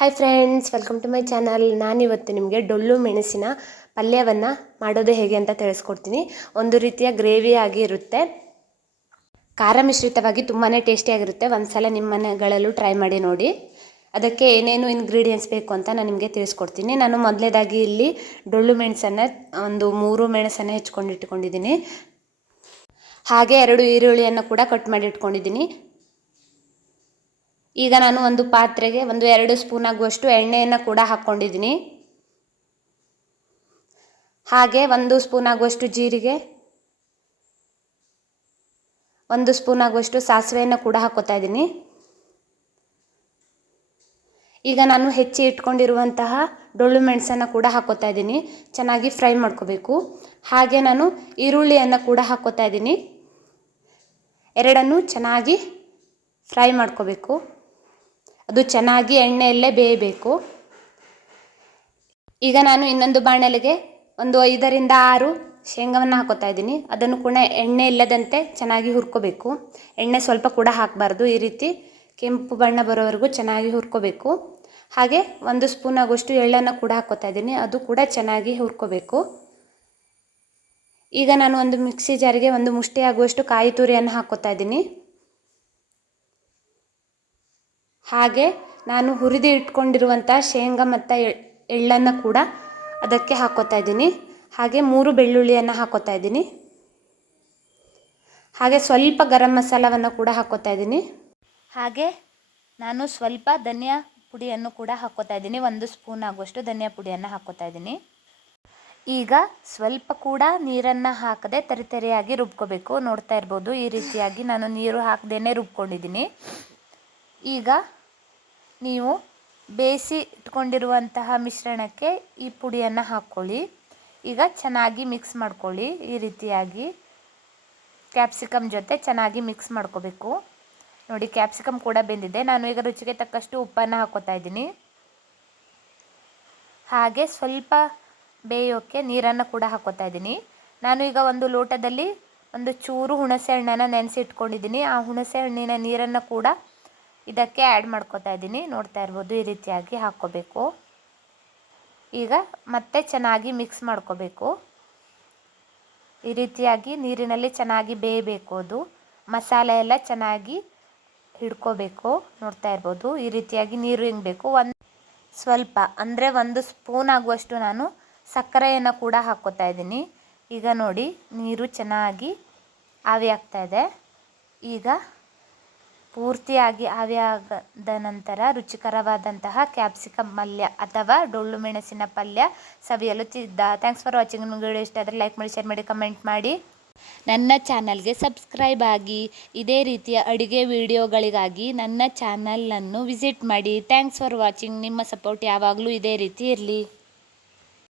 Hi friends, welcome to my channel. ನಾನಿವತ್ತು ನಿಮಗೆ ಡೊಳ್ಳು ಮೆಣಸಿನ ಪಲ್ಯವನ್ನು ಮಾಡೋದು ಹೇಗೆ ಅಂತ ತಿಳಿಸ್ಕೊಡ್ತೀನಿ. ಒಂದು ರೀತಿಯ ಗ್ರೇವಿ ಆಗಿ ಇರುತ್ತೆ, ಖಾರ ಮಿಶ್ರಿತವಾಗಿ ತುಂಬಾ ಟೇಸ್ಟಿಯಾಗಿರುತ್ತೆ. ಒಂದ್ಸಲ ನಿಮ್ಮ ಮನೆಗಳಲ್ಲೂ ಟ್ರೈ ಮಾಡಿ ನೋಡಿ. ಅದಕ್ಕೆ ಏನೇನು ಇಂಗ್ರೀಡಿಯೆಂಟ್ಸ್ ಬೇಕು ಅಂತ ನಾನು ನಿಮಗೆ ತಿಳಿಸ್ಕೊಡ್ತೀನಿ. ನಾನು ಮೊದಲೇದಾಗಿ ಇಲ್ಲಿ ಡೊಳ್ಳು ಮೆಣಸನ್ನು ಒಂದು 3 ಮೆಣಸನ್ನು ಹೆಚ್ಕೊಂಡು ಇಟ್ಕೊಂಡಿದ್ದೀನಿ. ಹಾಗೆ 2 ಈರುಳ್ಳಿಯನ್ನು ಕೂಡ ಕಟ್ ಮಾಡಿ ಇಟ್ಕೊಂಡಿದ್ದೀನಿ. ಈಗ ನಾನು ಒಂದು ಪಾತ್ರೆಗೆ 2 ಸ್ಪೂನ್ ಆಗುವಷ್ಟು ಎಣ್ಣೆಯನ್ನು ಕೂಡ ಹಾಕ್ಕೊಂಡಿದ್ದೀನಿ. ಹಾಗೆ 1 ಸ್ಪೂನ್ ಆಗುವಷ್ಟು ಜೀರಿಗೆ, 1 ಸ್ಪೂನ್ ಆಗುವಷ್ಟು ಸಾಸಿವೆಯನ್ನು ಕೂಡ ಹಾಕೋತಾ ಇದ್ದೀನಿ. ಈಗ ನಾನು ಹೆಚ್ಚಿ ಇಟ್ಕೊಂಡಿರುವಂತಹ ಡೊಳ್ಳು ಮೆಣಸನ್ನು ಕೂಡ ಹಾಕೋತಾ ಇದ್ದೀನಿ. ಚೆನ್ನಾಗಿ ಫ್ರೈ ಮಾಡ್ಕೋಬೇಕು. ಹಾಗೆ ನಾನು ಈರುಳ್ಳಿಯನ್ನು ಕೂಡ ಹಾಕೋತಾ ಇದ್ದೀನಿ. ಎರಡನ್ನೂ ಚೆನ್ನಾಗಿ ಫ್ರೈ ಮಾಡ್ಕೋಬೇಕು. ಅದು ಚೆನ್ನಾಗಿ ಎಣ್ಣೆಯಲ್ಲೇ ಬೇಯಬೇಕು. ಈಗ ನಾನು ಇನ್ನೊಂದು ಬಾಣಲೆಗೆ 5 ರಿಂದ 6 ಶೇಂಗಾವನ್ನು ಹಾಕೋತಾ ಇದ್ದೀನಿ. ಅದನ್ನು ಕೂಡ ಎಣ್ಣೆ ಇಲ್ಲದಂತೆ ಚೆನ್ನಾಗಿ ಹುರ್ಕೋಬೇಕು. ಎಣ್ಣೆ ಸ್ವಲ್ಪ ಕೂಡ ಹಾಕಬಾರ್ದು. ಈ ರೀತಿ ಕೆಂಪು ಬಣ್ಣ ಬರೋವರೆಗೂ ಚೆನ್ನಾಗಿ ಹುರ್ಕೋಬೇಕು. ಹಾಗೆ 1 ಸ್ಪೂನ್ ಆಗುವಷ್ಟು ಎಳ್ಳನ್ನು ಕೂಡ ಹಾಕೋತಾ ಇದ್ದೀನಿ. ಅದು ಕೂಡ ಚೆನ್ನಾಗಿ ಹುರ್ಕೋಬೇಕು. ಈಗ ನಾನು ಒಂದು ಮಿಕ್ಸಿ ಜಾರಿಗೆ 1 ಮುಷ್ಟಿ ಆಗುವಷ್ಟು ಕಾಯಿ ತುರಿಯನ್ನು ಹಾಕೋತಾ ಇದ್ದೀನಿ. ಹಾಗೆ ನಾನು ಹುರಿದು ಇಟ್ಕೊಂಡಿರುವಂಥ ಶೇಂಗಾ ಮತ್ತು ಎಳ್ಳನ್ನು ಕೂಡ ಅದಕ್ಕೆ ಹಾಕೋತಾ ಇದ್ದೀನಿ. ಹಾಗೆ 3 ಬೆಳ್ಳುಳ್ಳಿಯನ್ನು ಹಾಕೋತಾ ಇದ್ದೀನಿ. ಹಾಗೆ ಸ್ವಲ್ಪ ಗರಂ ಮಸಾಲವನ್ನು ಕೂಡ ಹಾಕೋತಾ ಇದ್ದೀನಿ. ಹಾಗೆ ನಾನು ಸ್ವಲ್ಪ ಧನಿಯಾ ಪುಡಿಯನ್ನು ಕೂಡ ಹಾಕೋತಾ ಇದ್ದೀನಿ. 1 ಸ್ಪೂನ್ ಆಗುವಷ್ಟು ಧನಿಯಾ ಪುಡಿಯನ್ನು ಹಾಕೋತಾ ಇದ್ದೀನಿ. ಈಗ ಸ್ವಲ್ಪ ಕೂಡ ನೀರನ್ನು ಹಾಕದೆ ತರಿತರಿಯಾಗಿ ರುಬ್ಕೋಬೇಕು. ನೋಡ್ತಾ ಇರ್ಬೋದು, ಈ ರೀತಿಯಾಗಿ ನಾನು ನೀರು ಹಾಕದೇನೆ ರುಬ್ಕೊಂಡಿದ್ದೀನಿ. ಈಗ ನೀವು ಬೇಯಿಸಿ ಇಟ್ಕೊಂಡಿರುವಂತಹ ಮಿಶ್ರಣಕ್ಕೆ ಈ ಪುಡಿಯನ್ನು ಹಾಕ್ಕೊಳ್ಳಿ. ಈಗ ಚೆನ್ನಾಗಿ ಮಿಕ್ಸ್ ಮಾಡ್ಕೊಳ್ಳಿ. ಈ ರೀತಿಯಾಗಿ ಕ್ಯಾಪ್ಸಿಕಮ್ ಜೊತೆ ಚೆನ್ನಾಗಿ ಮಿಕ್ಸ್ ಮಾಡ್ಕೋಬೇಕು. ನೋಡಿ, ಕ್ಯಾಪ್ಸಿಕಮ್ ಕೂಡ ಬೆಂದಿದೆ. ನಾನು ಈಗ ರುಚಿಗೆ ತಕ್ಕಷ್ಟು ಉಪ್ಪನ್ನು ಹಾಕೋತಾ ಇದ್ದೀನಿ. ಹಾಗೆ ಸ್ವಲ್ಪ ಬೇಯೋಕ್ಕೆ ನೀರನ್ನು ಕೂಡ ಹಾಕೋತಾ ಇದ್ದೀನಿ. ನಾನು ಈಗ ಒಂದು ಲೋಟದಲ್ಲಿ ಒಂದು ಚೂರು ಹುಣಸೆ ಹಣ್ಣನ್ನು ನೆನೆಸಿ ಇಟ್ಕೊಂಡಿದ್ದೀನಿ. ಆ ಹುಣಸೆ ಹಣ್ಣಿನ ನೀರನ್ನು ಕೂಡ ಇದಕ್ಕೆ ಆ್ಯಡ್ ಮಾಡ್ಕೋತಾ ಇದ್ದೀನಿ. ನೋಡ್ತಾ ಇರ್ಬೋದು, ಈ ರೀತಿಯಾಗಿ ಹಾಕ್ಕೋಬೇಕು. ಈಗ ಮತ್ತೆ ಚೆನ್ನಾಗಿ ಮಿಕ್ಸ್ ಮಾಡ್ಕೋಬೇಕು. ಈ ರೀತಿಯಾಗಿ ನೀರಿನಲ್ಲಿ ಚೆನ್ನಾಗಿ ಬೇಯಬೇಕು. ಅದು ಮಸಾಲೆ ಎಲ್ಲ ಚೆನ್ನಾಗಿ ಹಿಡ್ಕೋಬೇಕು. ನೋಡ್ತಾ ಇರ್ಬೋದು, ಈ ರೀತಿಯಾಗಿ ನೀರು ಹಿಂಗಬೇಕು. ಸ್ವಲ್ಪ ಅಂದರೆ 1 ಸ್ಪೂನ್ ಆಗುವಷ್ಟು ನಾನು ಸಕ್ಕರೆಯನ್ನು ಕೂಡ ಹಾಕ್ಕೋತಾ ಇದ್ದೀನಿ. ಈಗ ನೋಡಿ, ನೀರು ಚೆನ್ನಾಗಿ ಆವಿ ಆಗ್ತಾ ಇದೆ. ಈಗ ಪೂರ್ತಿಯಾಗಿ ಆವಿಯಾದ ನಂತರ ರುಚಿಕರವಾದಂತಹ ಕ್ಯಾಪ್ಸಿಕಮ್ ಪಲ್ಯ ಅಥವಾ ಡೊಳ್ಳು ಮೆಣಸಿನ ಪಲ್ಯ ಸವಿಯಲು ಸಿದ್ಧ. Thanks for watching. ನಿಮಗೆ ವಿಡಿಯೋ ಇಷ್ಟ ಆದರೆ ಲೈಕ್ ಮಾಡಿ, ಶೇರ್ ಮಾಡಿ, ಕಮೆಂಟ್ ಮಾಡಿ. ನನ್ನ ಚಾನಲ್ಗೆ ಸಬ್ಸ್ಕ್ರೈಬ್ ಆಗಿ. ಇದೇ ರೀತಿಯ ಅಡುಗೆ ವಿಡಿಯೋಗಳಿಗಾಗಿ ನನ್ನ ಚಾನಲನ್ನು ವಿಸಿಟ್ ಮಾಡಿ. Thanks for watching. ನಿಮ್ಮ ಸಪೋರ್ಟ್ ಯಾವಾಗಲೂ ಇದೇ ರೀತಿ ಇರಲಿ.